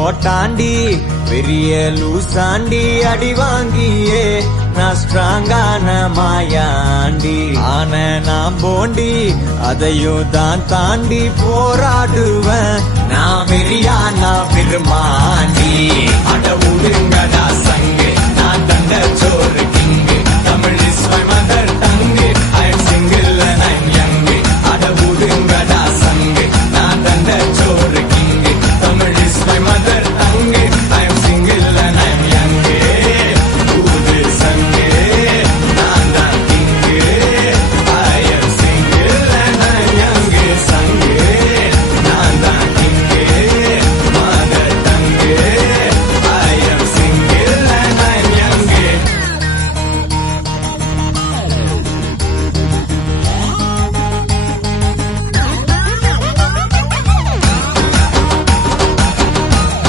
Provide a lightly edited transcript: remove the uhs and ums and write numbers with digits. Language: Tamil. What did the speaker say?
போட்டாண்டி பெரிய லூசாண்டி அடி வாங்கியே நான் ஸ்ட்ராங்கான மாயாண்டி ஆன நான் போண்டி அதையும் தான் தாண்டி போராடுவேன் நான் வெறியா நான் பெருமா